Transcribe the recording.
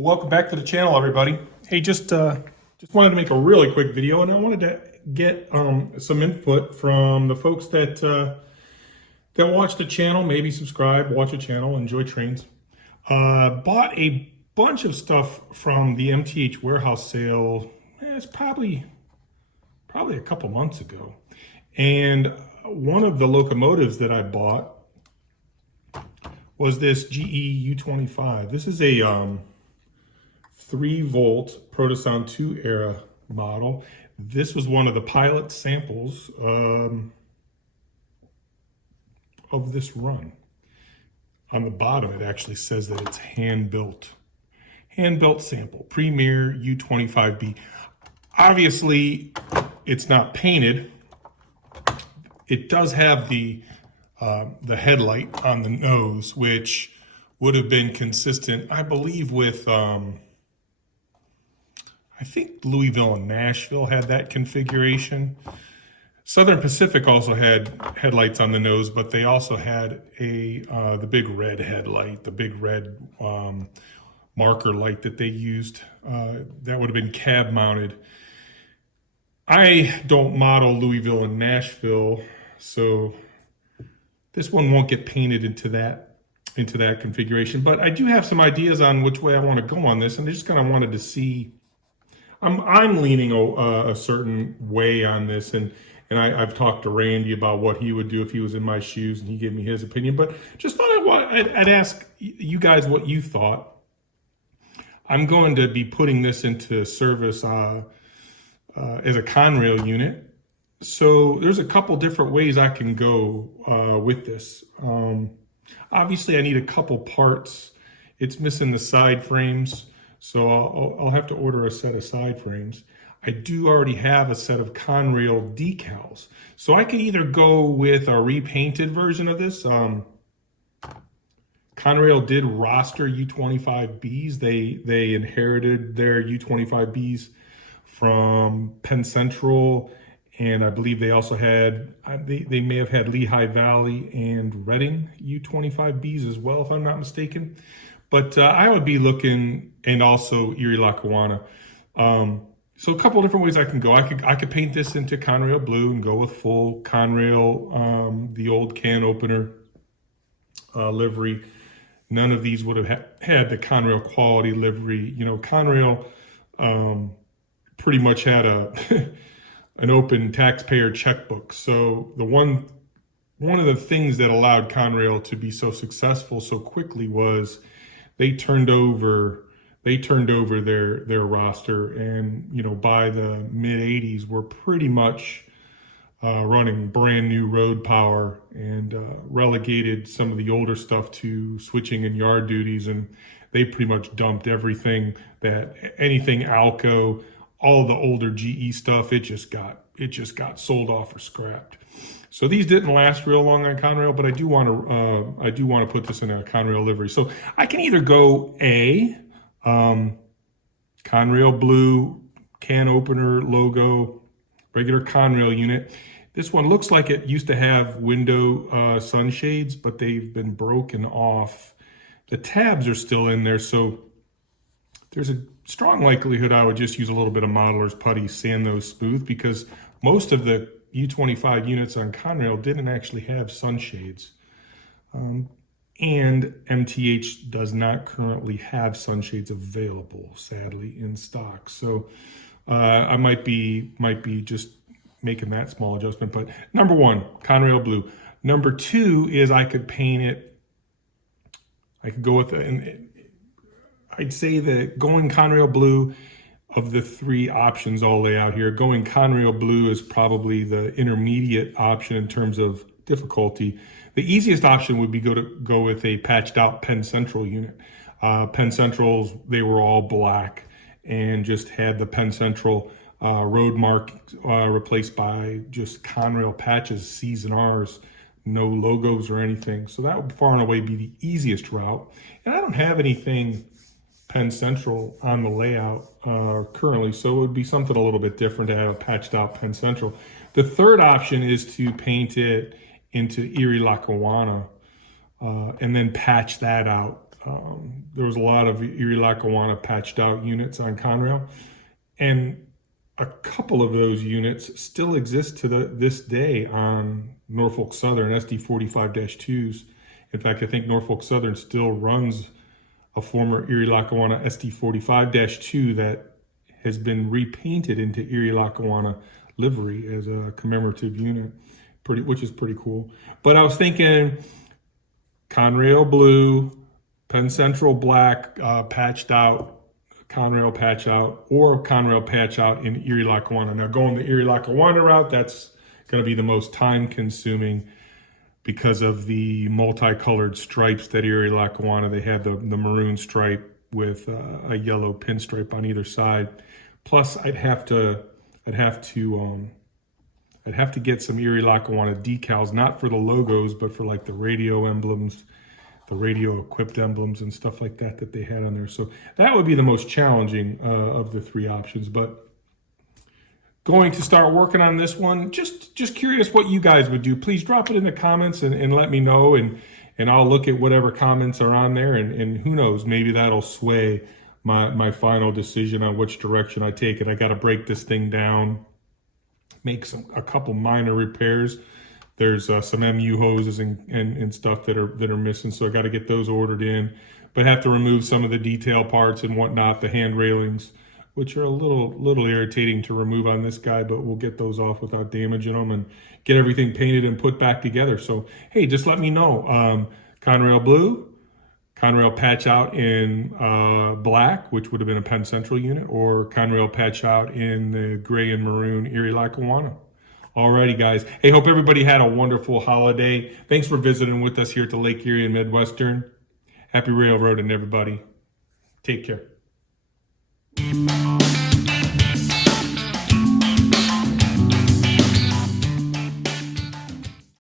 Well, welcome back to the channel, everybody. Hey, just wanted to make a really quick video, and I wanted to get some input from the folks that watch the channel, maybe subscribe, watch the channel, enjoy trains. Bought a bunch of stuff from the MTH warehouse sale. It's probably a couple months ago, and one of the locomotives that I bought was this GE U25. This is a 3-volt Protosound 2 era model. This was one of the pilot samples of this run. On the bottom, it actually says that it's hand-built sample, Premier U25B. Obviously, it's not painted. It does have the headlight on the nose, which would have been consistent, I believe, with I think Louisville and Nashville had that configuration. Southern Pacific also had headlights on the nose, but they also had the big red headlight, the big red marker light that they used. That would have been cab mounted. I don't model Louisville and Nashville, so this one won't get painted into that configuration. But I do have some ideas on which way I want to go on this, and I just kind of wanted to see. I'm leaning a certain way on this, and I've talked to Randy about what he would do if he was in my shoes, and he gave me his opinion. But just thought I'd ask you guys what you thought. I'm going to be putting this into service as a Conrail unit. So there's a couple different ways I can go with this. Obviously, I need a couple parts. It's missing the side frames, so I'll have to order a set of side frames. I do already have a set of Conrail decals, so I can either go with a repainted version of this. Conrail did roster U25Bs. They inherited their U25Bs from Penn Central, and I believe they also had, they may have had Lehigh Valley and Reading U25Bs as well, if I'm not mistaken. But I would be looking, and also Erie Lackawanna. So a couple of different ways I can go. I could paint this into Conrail blue and go with full Conrail, the old can opener livery. None of these would have had the Conrail quality livery. You know, Conrail pretty much had an open taxpayer checkbook. So one of the things that allowed Conrail to be so successful so quickly was they turned over their roster, and you know, by the mid 80s we're pretty much running brand new road power, and relegated some of the older stuff to switching and yard duties, and they pretty much dumped anything Alco, all the older GE stuff. It just got sold off or scrapped. So these didn't last real long on Conrail, but I do want to put this in a Conrail livery. So I can either go Conrail blue can opener logo, regular Conrail unit. This one looks like it used to have window sunshades, but they've been broken off. The tabs are still in there, so there's a strong likelihood I would just use a little bit of modeler's putty, sand those smooth, because most of the U25 units on Conrail didn't actually have sunshades. And MTH does not currently have sunshades available, sadly, in stock. So I might be just making that small adjustment. But number one, Conrail blue. Number two is I could paint it. I could go with I'd say that going Conrail blue, of the three options I'll lay out here, going Conrail blue is probably the intermediate option in terms of difficulty. The easiest option would be go with a patched out Penn Central unit. Penn Centrals, they were all black and just had the Penn Central road mark replaced by just Conrail patches, C's and R's, no logos or anything. So that would far and away be the easiest route. And I don't have anything Penn Central on the layout currently, so it would be something a little bit different to have a patched out Penn Central. The third option is to paint it into Erie Lackawanna and then patch that out There was a lot of Erie Lackawanna patched out units on Conrail, and a couple of those units still exist to this day on Norfolk Southern SD45-2s. In fact, I think Norfolk Southern still runs a former Erie Lackawanna SD45-2 that has been repainted into Erie Lackawanna livery as a commemorative unit, which is pretty cool. But I was thinking Conrail blue, Penn Central black, patched out, Conrail patch out, or Conrail patch out in Erie Lackawanna. Now, going the Erie Lackawanna route, that's going to be the most time consuming because of the multicolored stripes that Erie Lackawanna, they had the maroon stripe with a yellow pinstripe on either side. Plus, I'd have to get some Erie Lackawanna decals, not for the logos, but for like the radio emblems, the radio equipped emblems and stuff like that they had on there. So that would be the most challenging of the three options. But going to start working on this one. Just curious what you guys would do. Please drop it in the comments and let me know, and I'll look at whatever comments are on there, and who knows, maybe that'll sway my final decision on which direction I take. And I got to break this thing down, make a couple minor repairs. There's some MU hoses and stuff that are missing, so I got to get those ordered in. But have to remove some of the detail parts and whatnot, the hand railings, which are a little irritating to remove on this guy, but we'll get those off without damaging them and get everything painted and put back together. So hey, just let me know. Conrail blue, Conrail patch out in black, which would have been a Penn Central unit, or Conrail patch out in the gray and maroon Erie Lackawanna. Alrighty, guys. Hey, hope everybody had a wonderful holiday. Thanks for visiting with us here at the Lake Erie and Midwestern. Happy railroading, everybody. Take care.